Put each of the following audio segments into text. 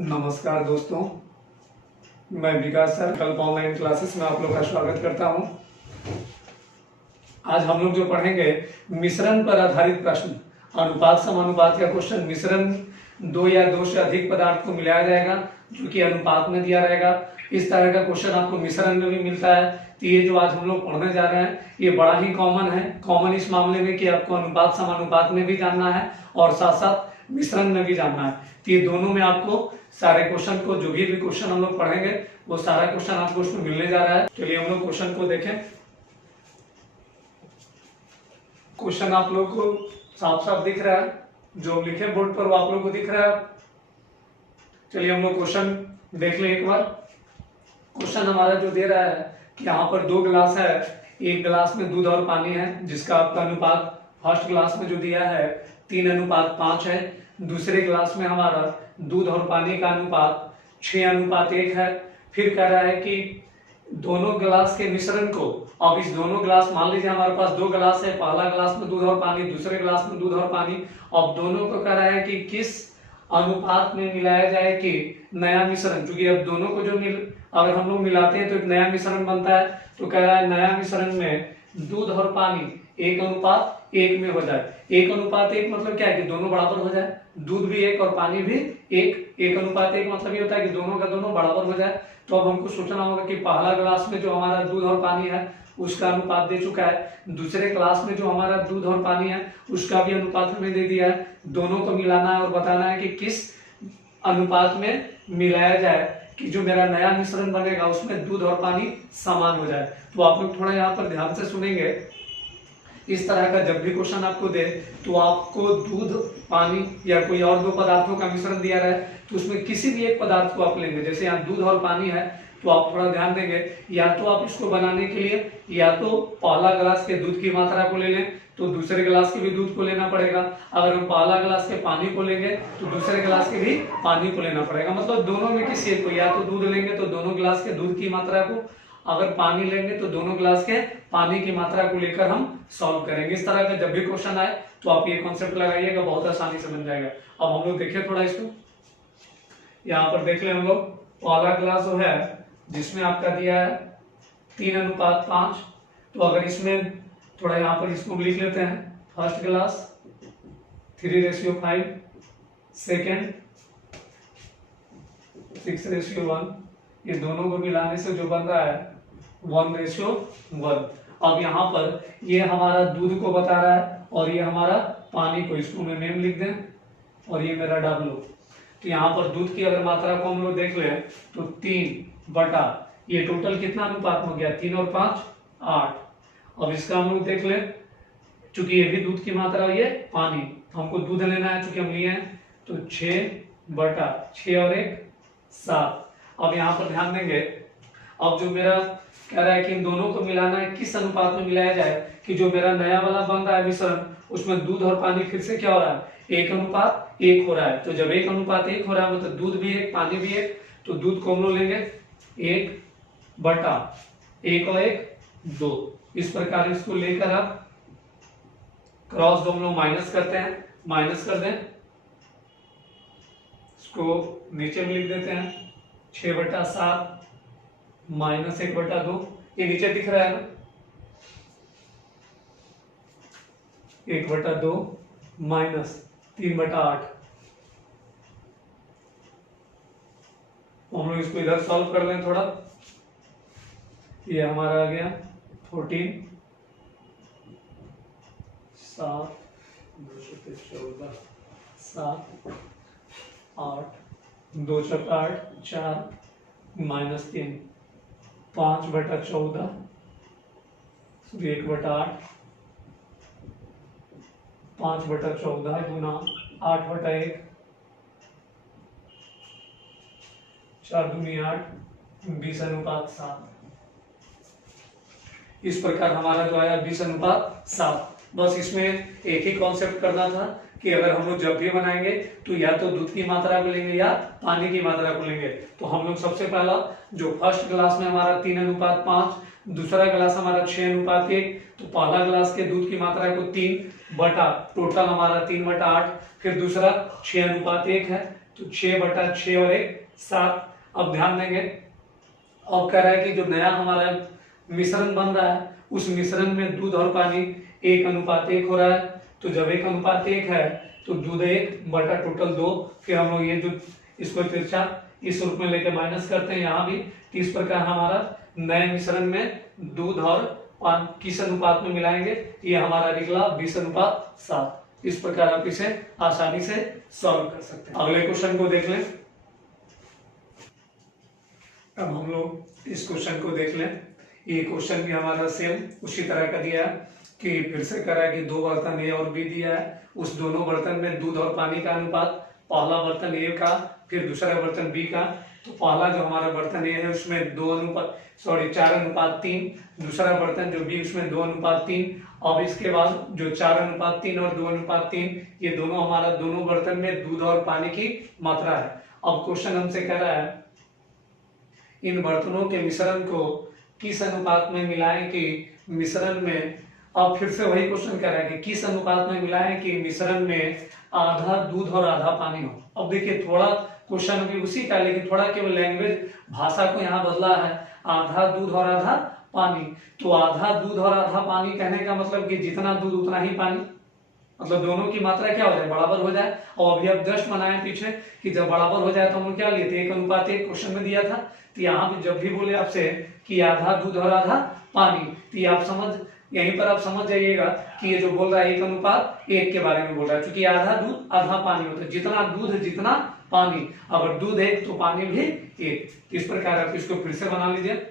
नमस्कार दोस्तों, मैं विकास सर कल ऑनलाइन क्लासेस में आप लोग का स्वागत करता हूं। आज हम लोग जो पढ़ेंगे मिश्रण पर आधारित प्रश्न, अनुपात समानुपात का क्वेश्चन। मिश्रण दो या दो से अधिक पदार्थ को मिलाया जाएगा जो कि अनुपात में दिया रहेगा। इस तरह का क्वेश्चन आपको मिश्रण में भी मिलता है। तो ये जो आज हम लोग पढ़ने जा रहे हैं ये बड़ा ही कॉमन है। कॉमन इस मामले में कि आपको अनुपात समानुपात में भी जानना है और साथ साथ मिश्रण में भी जानना है। तो ये दोनों में आपको सारे क्वेश्चन को, जो भी क्वेश्चन हम लोग पढ़ेंगे वो सारा क्वेश्चन आपको उसमें मिलने जा रहा है। चलिए हम लोग क्वेश्चन को देखें। क्वेश्चन आप लोग को साफ साफ दिख रहा है, जो लिखे बोर्ड पर वो आप लोग को दिख रहा है। चलिए हम लोग क्वेश्चन देख लें एक बार। क्वेश्चन हमारा जो दे रहा है कि यहाँ पर दो गिलास है, एक गिलास में दूध और पानी है जिसका आपका अनुपात फर्स्ट गिलास में जो दिया है 3:5 है। दूसरे गिलास में हमारा दूध और पानी का अनुपात 6:1 है। फिर कह रहा है कि दोनों गिलास के मिश्रण को, अब इस दोनों गिलास, मान लीजिए हमारे पास दो गिलास है, पहला गिलास में दूध और पानी, दूसरे गिलास में दूध और पानी। अब दोनों को कह रहा है कि किस अनुपात में मिलाया जाए कि नया मिश्रण, क्योंकि अब दोनों को जो अगर हम लोग मिलाते हैं तो एक नया मिश्रण बनता है। तो कह रहा है नया मिश्रण में दूध और पानी 1:1 में हो जाए। 1:1 मतलब क्या है कि दोनों बराबर हो जाए, दूध भी 1 और पानी भी 1। 1:1 मतलब ये होता है कि दोनों का दोनों बराबर हो जाए। तो अब हमको सोचना होगा कि पहला गिलास में जो हमारा दूध और पानी है उसका अनुपात दे चुका है, दूसरे क्लास में जो हमारा दूध और पानी है उसका भी अनुपात हमें दे दिया है। दोनों को मिलाना है और बताना है कि किस अनुपात में मिलाया जाए कि जो मेरा नया मिश्रण बनेगा उसमें दूध और पानी समान हो जाए। तो आप लोग थोड़ा यहाँ पर ध्यान से सुनेंगे। इस तरह का जब भी क्वेश्चन आपको दे तो आपको दूध, पानी या कोई और दो पदार्थों का मिश्रण दिया रहे तो उसमें किसी भी एक पदार्थ को आप लेंगे। जैसे यहाँ दूध और पानी है तो आप थोड़ा ध्यान देंगे, या तो आप इसको बनाने के लिए या तो पहला गिलास के दूध की मात्रा को ले लें तो दूसरे गिलास के भी दूध को लेना पड़ेगा। अगर हम पहला गिलास के पानी को लेंगे तो दूसरे गिलास के भी पानी को लेना पड़ेगा। मतलब दोनों में किसी एक को, या तो दूध लेंगे तो दोनों गिलास के दूध की मात्रा को, अगर पानी लेंगे तो दोनों गिलास के पानी की मात्रा को लेकर हम सॉल्व करेंगे। इस तरह का जब भी क्वेश्चन आए तो आप ये कॉन्सेप्ट लगाइएगा, बहुत आसानी से बन जाएगा। अब हम लोग देखिए थोड़ा इसको, यहाँ पर देख ले हम लोग। पहला गिलास जो है जिसमें आपका दिया है 3:5, तो अगर इसमें थोड़ा यहाँ पर इसको लिख लेते हैं। फर्स्ट गिलास 3:5, सेकेंड 6:1, ये दोनों को मिलाने से जो बन रहा है 1:1। अब यहाँ पर ये हमारा दूध को बता रहा है और ये हमारा पानी को, इसको मैं नेम लिख दें और ये मेरा W। तो यहाँ पर दूध की अगर मात्रा को हम लोग देख ले तो 3 ये टोटल कितना अनुपात हो गया, 3 और 5 8। अब इसका हम लोग देख ले, चूंकि ये भी दूध की मात्रा, ये पानी, हमको दूध लेना है चूंकि हम लिए हैं, तो 6 और 1 7। अब यहाँ पर ध्यान देंगे, अब जो मेरा कह रहा है कि इन दोनों को मिलाना है, किस अनुपात में मिलाया जाए कि जो मेरा नया वाला बन रहा है मिश्रण उसमें दूध और पानी फिर से क्या हो रहा है, 1:1 हो रहा है। तो जब 1:1 हो रहा है मतलब दूध भी 1 पानी भी 1, तो दूध को हम लोग लेंगे 1/1 और 1 2। इस प्रकार इसको लेकर आप क्रॉस दो हम लोग माइनस करते हैं, माइनस कर दें, इसको नीचे में लिख देते हैं 6/7 -1/2। ये नीचे दिख रहा है ना, 1/2 -3/8। हम लोग इसको इधर सॉल्व कर लें थोड़ा। ये हमारा आ गया 14 7 14 7 8 2 8 4 -3 5/14 1/8 5/14 गुना 8/1 4 दूनी 8 20:7। इस प्रकार हमारा जो आया 20:7। बस इसमें एक ही कॉन्सेप्ट करना था कि अगर हम लोग जब भी बनाएंगे तो या तो दूध की मात्रा को लेंगे या पानी की मात्रा को लेंगे। तो हम लोग सबसे पहला जो फर्स्ट क्लास में हमारा 3:5, दूसरा गिलास हमारा 6:1, तो पहला गिलास के दूध की मात्रा को 3 बटा टोटल हमारा 3/8, फिर दूसरा 6:1 है, तो 6/6 और 1 7। अब ध्यान देंगे, अब कह रहा है कि जो नया हमारा मिश्रण बन रहा है उस मिश्रण में दूध और पानी 1:1 हो रहा है। तो जब 1:1 है तो दूध 1 बटा टोटल 2। फिर हम लोग ये जो इसको तिरछा इस रूप में लेकर माइनस करते हैं यहाँ भी। तो इस प्रकार हमारा नए मिश्रण में दूध और पानी किस अनुपात में मिलाएंगे, ये हमारा निकला 20:7। इस प्रकार आप इसे आसानी से सॉल्व कर सकते हैं। अगले क्वेश्चन को देख लें। अब हम लोग इस क्वेश्चन को देख लें। ये क्वेश्चन भी हमारा सेम उसी तरह का दिया है कि फिर से करा है कि 2 बर्तन ए और बी दिया है, उस दोनों बर्तन में दूध और पानी का अनुपात, पहला बर्तन ए का फिर दूसरा बर्तन बी का। तो पहला जो हमारा बर्तन ए है उसमें 4:3, दूसरा बर्तन जो बी उसमें 2:3। अब इसके बाद जो 4:3 और 2:3 ये दोनों हमारा दोनों बर्तन में दूध और पानी की मात्रा है। अब क्वेश्चन हमसे कह रहा है इन बर्तनों के मिश्रण को किस अनुपात में मिलाएं कि मिश्रण में, अब फिर से वही क्वेश्चन कर रहा है कि किस अनुपात में मिलाएं कि मिश्रण में आधा दूध और आधा पानी हो। अब देखिए थोड़ा क्वेश्चन भी उसी का, लेकिन थोड़ा केवल लैंग्वेज भाषा को यहाँ बदला है। आधा दूध और आधा पानी, तो आधा दूध और आधा पानी कहने का मतलब कि जितना दूध उतना ही पानी, मतलब दोनों की मात्रा क्या हो जाए, बराबर हो जाए। और अभी अब जस्ट बनाए पीछे कि जब बराबर हो जाए तो हम क्या लिए थे, 1:1 क्वेश्चन में दिया था। तो यहाँ पे जब भी बोले आपसे कि आधा दूध और आधा पानी, तो आप समझ, यहीं पर आप समझ जाइएगा कि ये जो बोल रहा है 1:1 के बारे में बोल रहा है, क्योंकि आधा दूध आधा पानी होता है, जितना दूध जितना पानी। अगर दूध 1 तो पानी भी 1। इस प्रकार आप इसको फिर से बना लीजिए।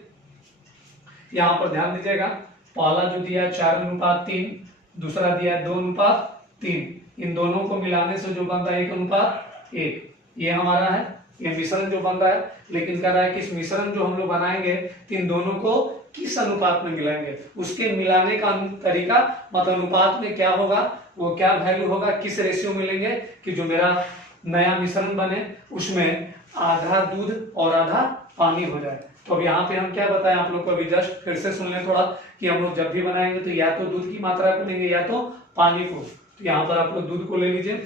यहाँ पर ध्यान दीजिएगा, पहला जो दिया 4:3, दूसरा दिया 2:3। इन दोनों को मिलाने से जो बन रहा है 1:1, ये हमारा है, ये मिश्रण जो बन रहा है। लेकिन कह रहा है कि इस मिश्रण जो हम लोग बनाएंगे इन दोनों को किस अनुपात में मिलाएंगे, उसके मिलाने का तरीका, मतलब अनुपात में क्या होगा, वो क्या वैल्यू होगा, किस रेशियो मिलेंगे कि जो मेरा नया मिश्रण बने उसमें आधा दूध और आधा पानी हो जाए। तो अब यहाँ पे हम क्या बताएं आप लोग को, अभी जस्ट फिर से सुन लें थोड़ा कि हम लोग जब भी बनाएंगे तो या तो दूध की मात्रा को लेंगे या तो पानी को। तो यहाँ पर आप लोग दूध को ले लीजिए,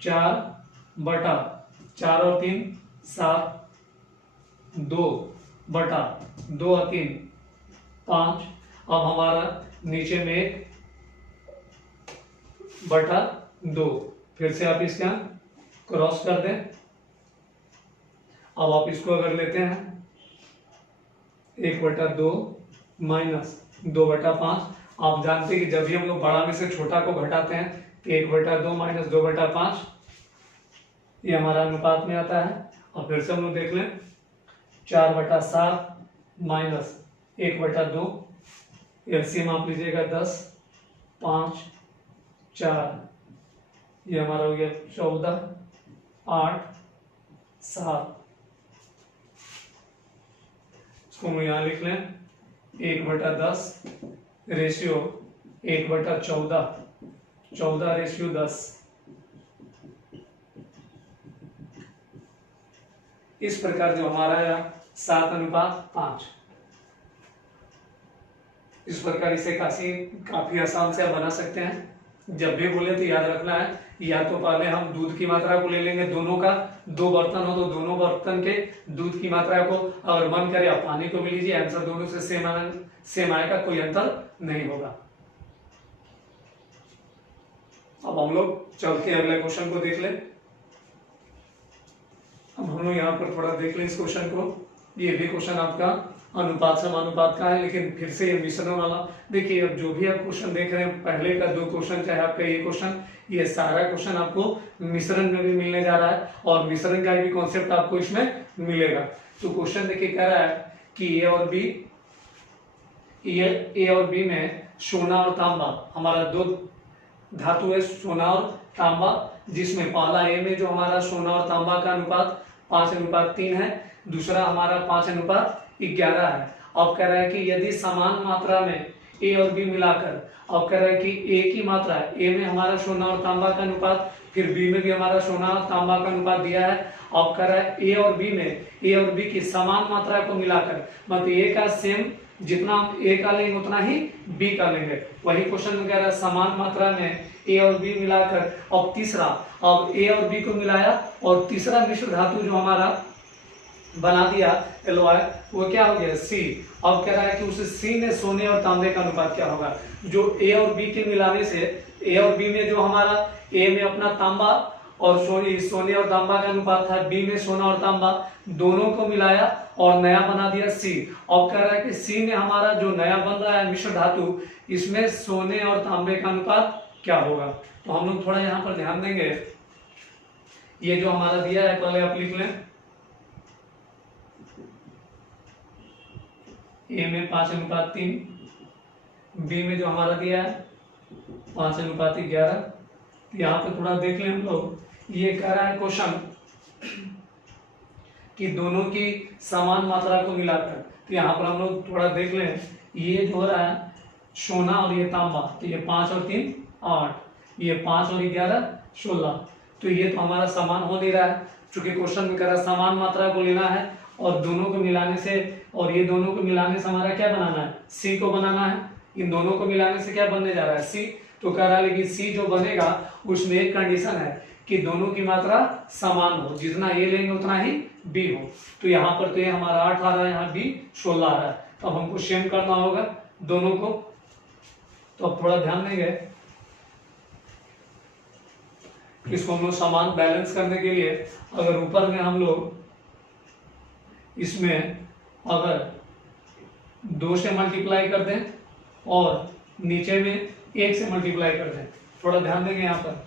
4/4 और 3 7, 2/2 और 3 5। अब हमारा नीचे में 1/2। फिर से आप इसका क्रॉस कर दें। अब आप इसको अगर लेते हैं 1/2 माइनस 2/5, आप जानते हैं कि जब भी हम लोग बड़ा में से छोटा को घटाते हैं तो 1/2 माइनस 2/5 ये हमारा अनुपात में आता है। और फिर से हम लोग देख लें, 4/7 माइनस 1/2, एलसीएम आप लीजिएगा 10, 5, 4, ये हमारा हो गया 14, 8, 7। इसको हम यहाँ लिख लें 1/10 रेशियो 1/14, 14:10। इस प्रकार जो हमारा है 7:5। इस प्रकार इसे काफी आसान से आप बना सकते हैं। जब भी बोले तो याद रखना है, या तो पहले हम दूध की मात्रा को ले लेंगे दोनों का, 2 बर्तन हो तो दोनों बर्तन के दूध की मात्रा को, अगर मन करे आप पानी को भी लीजिए, आंसर दोनों से सेम आएगा, कोई अंतर नहीं होगा। अब हम लोग चल के अगले क्वेश्चन को देख लें। अब हम लोग यहाँ पर थोड़ा देख लें इस क्वेश्चन को। ये भी क्वेश्चन आपका अनुपात समानुपात का है, लेकिन फिर से ये मिश्रण वाला। देखिए अब जो भी आप क्वेश्चन देख रहे हैं, पहले का 2 क्वेश्चन चाहे आपका ये क्वेश्चन, ये सारा क्वेश्चन आपको मिश्रण में भी मिलने जा रहा है और मिश्रण का भी कॉन्सेप्ट आपको इसमें मिलेगा। तो क्वेश्चन देखिए कह रहा है कि ए और बी में सोना और तांबा, हमारा 2 धातु है, सोना और तांबा, जिसमें पहला ए में जो हमारा सोना और तांबा का अनुपात 5:3 है, दूसरा हमारा 5:11 है। अब कह रहा है कि यदि समान मात्रा में ए और बी मिलाकर, अब कह रहा है कि ए की मात्रा, ए में हमारा सोना और तांबा का अनुपात, फिर बी में भी हमारा सोना और तांबा का अनुपात दिया है। अब कह रहा है ए और बी में, ए और बी की समान मात्रा को मिलाकर, मतलब ए का सेम जितना हम ए का लेंगे उतना ही बी का लेंगे। वही क्वेश्चन में कह रहा है समान मात्रा में ए और बी मिलाकर, अब तीसरा, अब ए और बी को मिलाया और तीसरा मिश्र धातु जो हमारा बना दिया एलॉय, वो क्या हो गया सी। अब कह रहा है कि उस सी में सोने और तांबे का अनुपात क्या होगा। जो ए और बी के मिलाने से, ए और बी में जो हमारा ए में अपना तांबा और सोने और तांबा का अनुपात था, बी में सोना और तांबा, दोनों को मिलाया और नया बना दिया सी। अब कह रहा है कि सी में हमारा जो नया बन रहा है मिश्र धातु, इसमें सोने और तांबे का अनुपात क्या होगा। तो हम लोग थोड़ा यहाँ पर ध्यान देंगे। ये जो हमारा दिया है पहले आप लिख लें, ए में 5:3, बी में जो हमारा दिया है 5:11। यहाँ पे थोड़ा देख लें हम लोग, ये कह रहा है क्वेश्चन कि दोनों की समान मात्रा को मिलाकर। तो यहाँ पर हम लोग थोड़ा देख लें, ये जो हो रहा है सोना और ये तांबा, तो ये 5 और 3 8, ये 5 और 11 16। तो ये तो हमारा समान हो नहीं रहा है, चूंकि क्वेश्चन में कह रहा है समान मात्रा को लेना है और दोनों को मिलाने से, और ये दोनों को मिलाने से हमारा क्या बनाना है, सी को बनाना है। इन दोनों को मिलाने से क्या बनने जा रहा है, सी। तो कह रहा है लेकिन सी जो बनेगा उसमें एक कंडीशन है कि दोनों की मात्रा समान हो, जितना ए लेंगे उतना ही बी हो। तो यहाँ पर तो ये हमारा 8 आ रहा है, यहाँ बी 16 आ रहा है। अब हमको सेम करना होगा दोनों को। तो अब थोड़ा ध्यान देंगे, इसको हम लोग समान बैलेंस करने के लिए अगर ऊपर में हम लोग इसमें अगर 2 से मल्टीप्लाई कर दें और नीचे में 1 से मल्टीप्लाई कर दें, थोड़ा ध्यान देंगे यहाँ पर।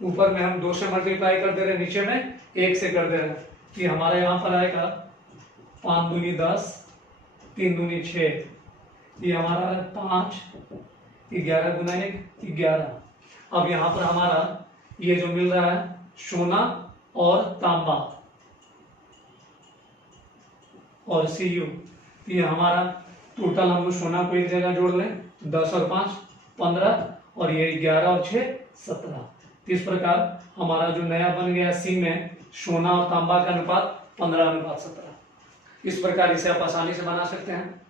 ऊपर में हम 2 से मल्टीप्लाई कर दे रहे हैं, नीचे में 1 से कर दे रहे हैं। ये हमारे यहाँ पर आएगा 5 दूनी 10, 3 दूनी 6, ये हमारा 5, 11 गुना 1 11। अब यहाँ पर हमारा ये जो मिल रहा है सोना और तांबा और Cu, ये हमारा टोटल, हम लोग सोना को एक जगह जोड़ लें, 10 और 5 15, और ये 11 और 6 17। इस प्रकार हमारा जो नया बन गया सी में सोना और तांबा का अनुपात 15:17। इस प्रकार इसे आप आसानी से बना सकते हैं।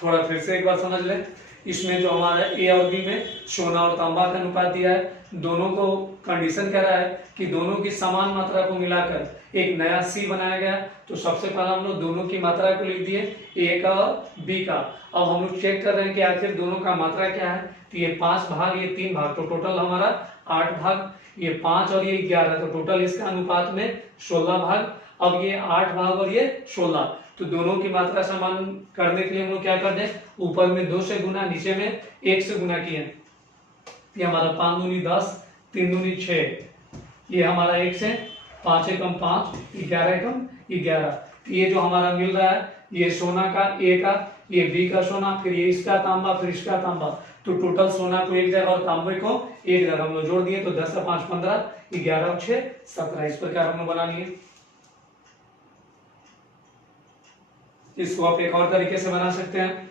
थोड़ा फिर से एक बार समझ लें, इसमें जो हमारा ए और बी में सोना और तांबा का अनुपात दिया है, दोनों को कंडीशन कह रहा है कि दोनों की समान मात्रा को मिलाकर एक नया सी बनाया गया। तो सबसे पहले हम लोग दोनों की मात्रा को लिख दिए, ए का और बी का। अब हम लोग चेक कर रहे हैं कि आखिर दोनों का मात्रा क्या है। तो ये 5 भाग, ये 3 भाग, तो टोटल हमारा 8 भाग, ये 5 और ये 11, तो टोटल इसका अनुपात में 16 भाग। अब ये 8 भाग और ये 16, तो दोनों की मात्रा समान करने के लिए हम लोग क्या कर दें, ऊपर में 2 से गुना, नीचे में 1 से गुना किए। ये हमारा 5 दूनी 10, 3 दूनी 6, ये हमारा 1 से 5 एकम 5, 11 एकम 11। ये जो हमारा मिल रहा है, ये सोना का ए का, ये बी का सोना, फिर ये इसका तांबा, फिर इसका तांबा, तो टोटल सोना को एक जगह और तांबे को एक जगह हम लोग जोड़ दिए। तो 10 और 5 15, 11 और 6 17। इस प्रकार हम लोग बना लिए। इसको आप एक और तरीके से बना सकते हैं,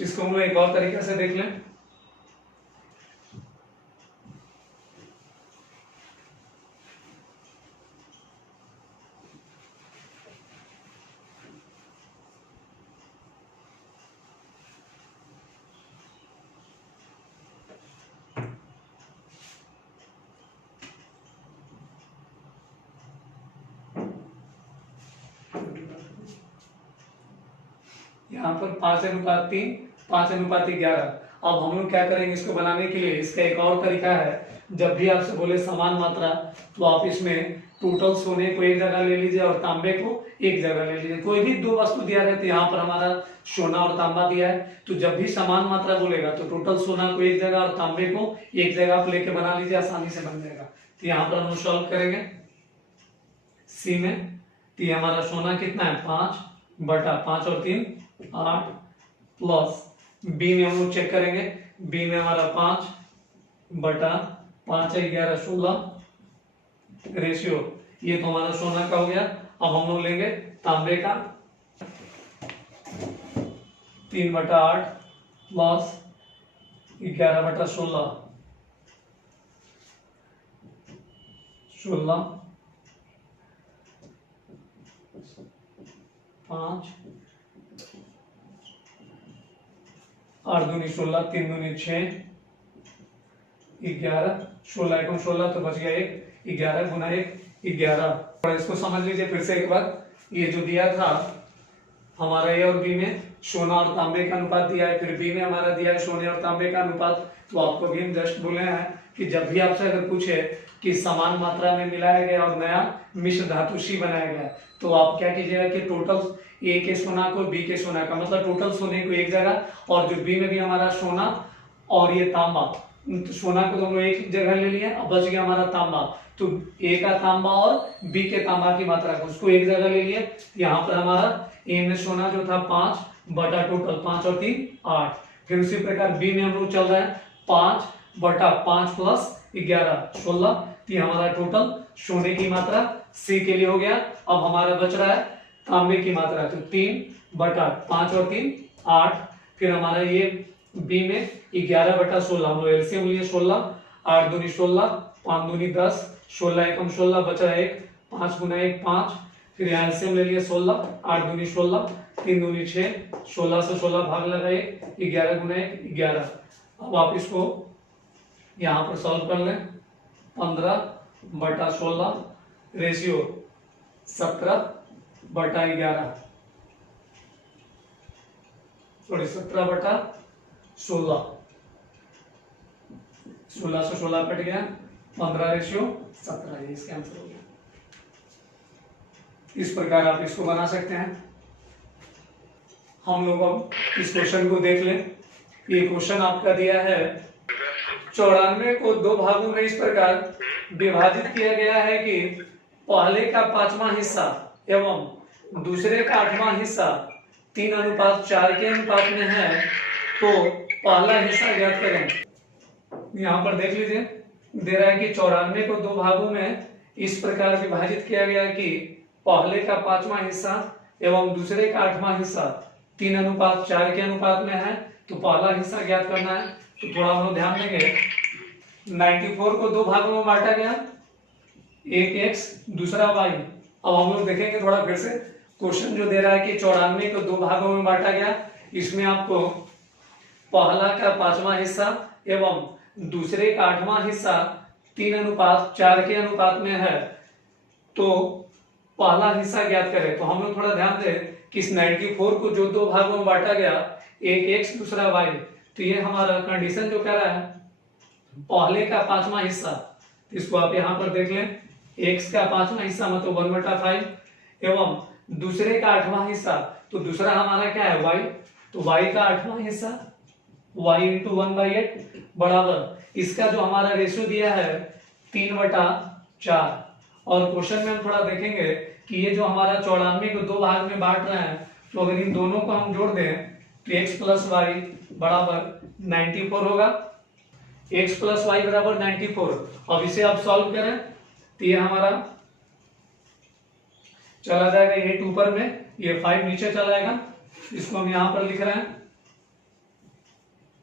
इसको हम लोग एक और तरीके से देख लें। यहाँ पर 5:3, 5:11। अब हम लोग क्या करेंगे इसको बनाने के लिए, इसका एक और तरीका है। जब भी आपसे बोले समान मात्रा, तो आप इसमें टोटल सोने को एक जगह ले लीजिए और तांबे को एक जगह ले लीजिए। कोई भी 2 वस्तु दिया रहे, तो यहाँ पर हमारा सोना और तांबा दिया है, तो जब भी समान मात्रा बोलेगा तो टोटल सोना को एक जगह और तांबे को एक जगह आप लेके बना लीजिए, आसानी से बन जाएगा। तो यहाँ पर हम सॉल्व करेंगे सी में। तो हमारा सोना कितना है 5/5 और 3 8, प्लस बी में हम लोग चेक करेंगे, बी में हमारा 5/5 है 11 16 रेशियो, ये तो हमारा सोना का हो गया। अब हम लोग लेंगे तांबे का 3/8 प्लस 11/16, 16 5 8 दूनी 16 3 दूनी 6 11 16 एकम 16 तो बच गया 1 11 गुना 1 11। और इसको समझ लीजिए फिर से एक बार, ये जो दिया था हमारा ए और बी में सोना और तांबे का अनुपात दिया है, फिर बी में हमारा दिया है सोने और तांबे का अनुपात। तो आपको भी हम जस्ट बोले हैं कि जब भी आपसे अगर पूछे कि समान मात्रा में मिलाया गया और नया मिश्र धातु सी बनाया गया, तो आप क्या कीजिएगा कि टोटल ए के सोना को बी के सोना का मतलब टोटल सोने को एक जगह, और जो बी में भी हमारा सोना और ये तांबा, तो सोना को दोनों एक जगह ले लिया, अब बच गया हमारा तांबा, तो ए का तांबा और बी के तांबा की मात्रा को उसको एक जगह ले लिया। यहाँ पर हमारा ए में सोना जो था 5 बटा टोटल 5 और 3 8। फिर उसी प्रकार बी में हम लोग चल रहा है 5 बटा 5 प्लस 11 16, तो हमारा टोटल सोने की मात्रा सी के लिए हो गया। अब हमारा बच रहा है तांबे की मात्रा, तो 3 बटा 5 और 3 8। फिर हमारा ये बी में 11 बटा 16, हम लोग एलसीएम लिए 16 8 दूनी 16 5 दूनी 10 16 एकम 16 बच रहा है 1 5 गुना 1 5। फिर यहाँ एलसीएम ले लिए 16 8 दूनी 16 3 दूनी 6 16 से 16 भाग लगा 1 11 गुना 1 11। अब आप इसको यहाँ पर सॉल्व कर लें, 15 बटा 16 रेशियो 17 बटा 11 सॉरी 17 बटा 16 16 से 16 कट गया 15 रेशियो 17, ये इसका आंसर हो गया। इस प्रकार आप इसको बना सकते हैं। हम लोग अब इस क्वेश्चन को देख लें। ये क्वेश्चन आपका दिया है 94 को दो भागों में इस प्रकार विभाजित किया गया है कि पहले का 5वां हिस्सा एवं दूसरे का 8वां हिस्सा 3:4 के अनुपात में है, तो पहला हिस्सा ज्ञात करें। यहाँ पर देख लीजिए, दे रहा है कि 94 को दो भागों में इस प्रकार विभाजित किया गया कि पहले का 5वां हिस्सा एवं दूसरे का 8वां हिस्सा 3:4 के अनुपात में है, तो पहला हिस्सा ज्ञात करना है। तो थोड़ा हम लोग ध्यान देंगे, 94 को दो भागों में बांटा गया, एक x दूसरा y। अब हम लोग देखेंगे थोड़ा फिर से, क्वेश्चन जो दे रहा है कि 94 को दो भागों में बांटा गया, इसमें आपको पहला का 5वां हिस्सा एवं दूसरे का 8वां हिस्सा 3:4 के अनुपात में है, तो पहला हिस्सा ज्ञात करें। तो हम लोग थोड़ा ध्यान दें कि इस 94 को जो दो भागों में बांटा गया, एक x दूसरा y, तो ये हमारा कंडीशन जो कह रहा है पहले का 5वां हिस्सा, तो इसको आप यहाँ पर देख लें, x का 5वां हिस्सा मतलब 1/5 एवं दूसरे का 8वां हिस्सा, तो दूसरा हमारा क्या है y, तो y का 8वां हिस्सा y × 1/8 बराबर इसका जो हमारा रेशियो दिया है 3/4। और क्वेश्चन में हम थोड़ा देखेंगे कि ये जो हमारा 94 को दो भाग में बांट रहे हैं, तो अगर इन दोनों को हम जोड़ दें तो x + y बराबर 94 होगा, x + y बराबर 94। अब इसे आप सॉल्व करें तो ये हमारा चला जाएगा 8 ऊपर में, ये 5 नीचे चला जाएगा। इसको हम यहां पर लिख रहे हैं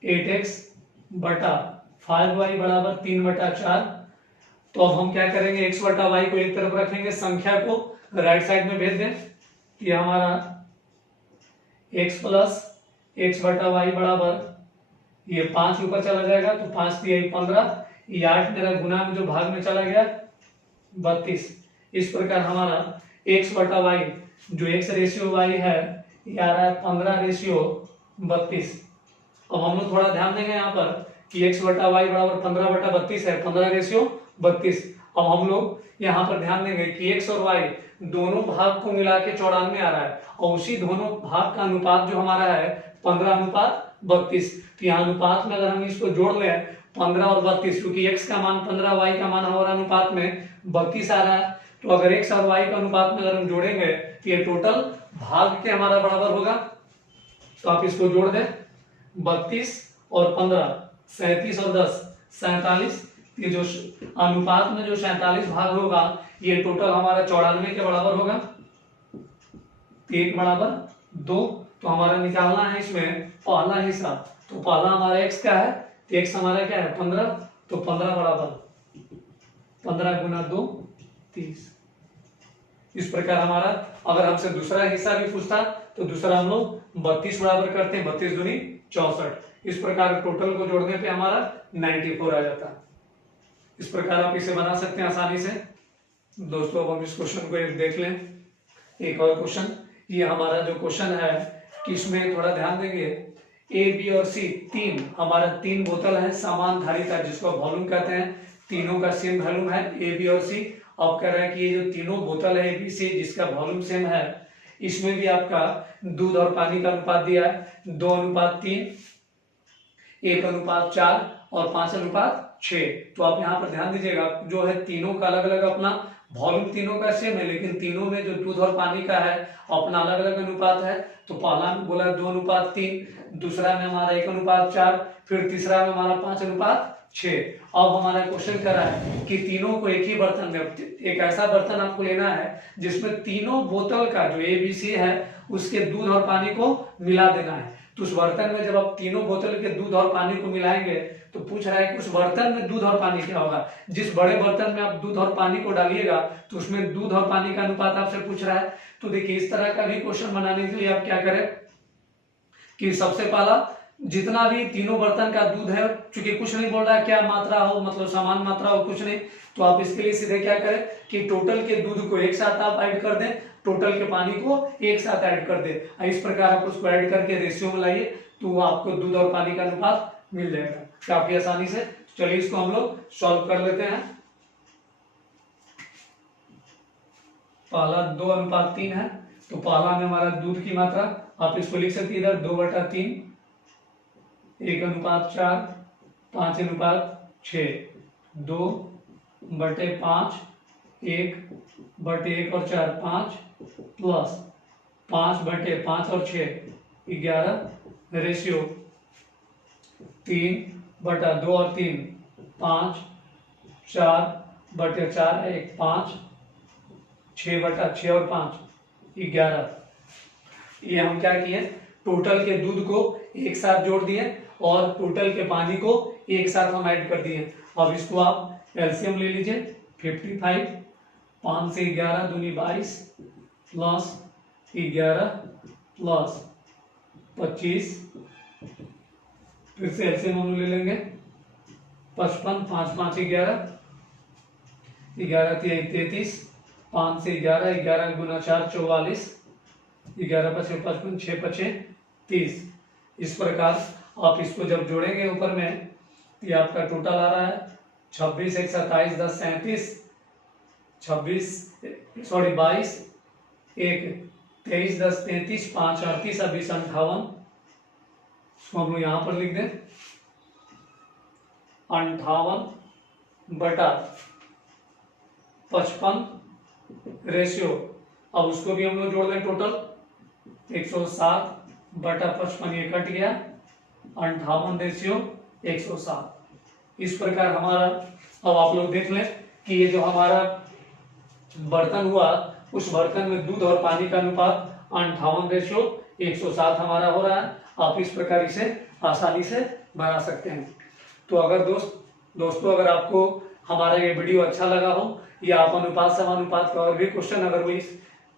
8x बटा 5y बराबर 3/4। तो अब हम क्या करेंगे, x बटा y को एक तरफ रखेंगे, संख्या को राइट साइड में भेज दें। ये हमारा x + x बटा y बराबर ये 5 ऊपर चला जाएगा, तो 5 × 3 = 15, ये 8 मेरा गुना में जो भाग में चला गया 32। इस प्रकार हमारा x बटा y जो x रेशियो y है ये आ रहा है 15:32। अब हम लोग थोड़ा ध्यान देंगे यहाँ पर कि x बटा y बराबर 15/32 है, 15:32। अब हम लोग यहाँ पर ध्यान देंगे कि x और y दोनों भाग को मिला के 94 आ रहा है, और उसी दोनों भाग का अनुपात जो हमारा है 15:32। तो यहाँ अनुपात में अगर हम इसको जोड़ लें 15 और 32, क्योंकि x का मान 15 y का मान हमारा अनुपात में 32 आ रहा है, तो अगर x और y का अनुपात में अगर हम जोड़ेंगे तो ये टोटल भाग के हमारा बराबर होगा। तो आप इसको जोड़ दें, 32 और 15 37 और 10 47, ये जो अनुपात में जो 47 भाग होगा ये टोटल हमारा 94 के बराबर होगा, 1 बराबर 2। तो हमारा निकालना है इसमें पहला हिस्सा, तो पहला हमारा x का है, तो x हमारा क्या है 15, तो 15 बराबर 15 × 2 30। इस प्रकार हमारा अगर हमसे दूसरा हिस्सा भी पूछता तो दूसरा हम लोग 32 बराबर करते हैं, 32 दूनी 64। इस प्रकार टोटल को जोड़ने पे हमारा 94 आ जाता है। इस प्रकार आप इसे बना सकते हैं आसानी से। दोस्तों अब हम इस क्वेश्चन को एक देख लें, एक और क्वेश्चन। ये हमारा जो क्वेश्चन है कि इसमें थोड़ा ध्यान देंगे, ए बी और सी तीन हमारा तीन बोतल है समान धारिता जिसको वॉल्यूम कहते हैं, तीनों का सेम वॉल्यूम है ए बी और सी। अब कह रहा है कि ये जो तीनों बोतल है ए बी सी जिसका वॉल्यूम सेम है, इसमें भी आपका दूध और पानी का अनुपात दिया है 2:3, 1:4 और 5:6। तो आप यहाँ पर ध्यान दीजिएगा, जो है तीनों का अलग अलग अपना वॉल्यूम तीनों का सेम है, लेकिन तीनों में जो दूध और पानी का है अपना अलग अलग अनुपात है। तो पहला में बोला 2:3, दूसरा में हमारा 1:4, फिर तीसरा में हमारा 5:6। अब हमारा क्वेश्चन कर रहा है कि तीनों को एक ही बर्तन में, एक ऐसा बर्तन आपको लेना है जिसमें तीनों बोतल का जो ए बी सी है उसके दूध और पानी को मिला देना है। तो उस बर्तन में जब आप तीनों बोतल के दूध और पानी को मिलाएंगे तो पूछ रहा है कि उस बर्तन में दूध और पानी क्या होगा। जिस बड़े बर्तन में आप दूध और पानी को डालिएगा तो उसमें दूध और पानी का अनुपात आपसे पूछ रहा है। तो देखिए इस तरह का भी क्वेश्चन बनाने के लिए आप क्या करें कि सबसे पहला जितना भी तीनों बर्तन का दूध है, चूंकि कुछ नहीं बोल रहा है क्या मात्रा हो, मतलब समान मात्रा हो, कुछ नहीं, तो आप इसके लिए सीधे क्या करें कि टोटल के दूध को एक साथ आप ऐड कर दें, टोटल के पानी को एक साथ ऐड कर दें। इस प्रकार आप उसको ऐड करके रेशियो में लाइए तो आपको दूध और पानी का अनुपात मिल जाएगा काफी आसानी से। चलिए इसको हम लोग सॉल्व कर लेते हैं। पहला 2:3 है, तो पहला में हमारा दूध की मात्रा आप इसको लिख सकते हैं इधर 2/3, 1:4, 5:6, 2/5, 1/1 और 4 5 प्लस 5/5 और 6 11 रेशियो 3/2 और 3 5, 4/4 1 5, 6/6 और 5 11। ये हम क्या किए, टोटल के दूध को एक साथ जोड़ दिए और टोटल के पानी को एक साथ हम ऐड कर दिए। अब इसको आप एलसीएम ले लीजिए, 55, 5 से 11 दूनी 22 प्लस 11 प्लस 25, फिर से एलसीएम हम ले लेंगे 55, 5 5 11, 11 3 33, 5 से 11, 11 गुना 4 44, 11 5 55, 6 5 30। इस प्रकार आप इसको जब जोड़ेंगे ऊपर में ये आपका टोटल आ रहा है 26 1 27 10 37, 22 1 23 10 33, 5 38 और 20 58। इसको हम लोग यहाँ पर लिख दें 58/55 रेशियो। अब उसको भी हम लोग जोड़ दें टोटल 107/55, ये कट गया 58 रेशियो 107। इस प्रकार हमारा, अब आप लोग देख लें कि ये जो हमारा बर्तन हुआ उस बर्तन में दूध और पानी का अनुपात 58 रेशियो 107 हमारा हो रहा है। आप इस प्रकार इसे आसानी से बना सकते हैं। तो अगर दोस्तों अगर आपको हमारा ये वीडियो अच्छा लगा हो या आप अनुपात समानुपात का और भी क्वेश्चन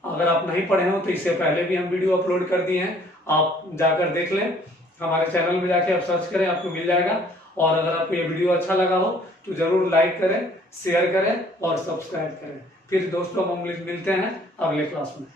अगर आप नहीं पढ़े हो तो इससे पहले भी हम वीडियो अपलोड कर दिए हैं, आप जाकर देख लें। हमारे चैनल में जाके आप सर्च करें, आपको मिल जाएगा। और अगर आपको ये वीडियो अच्छा लगा हो तो जरूर लाइक करें, शेयर करें और सब्सक्राइब करें। फिर दोस्तों हम मिलते हैं अगले क्लास में।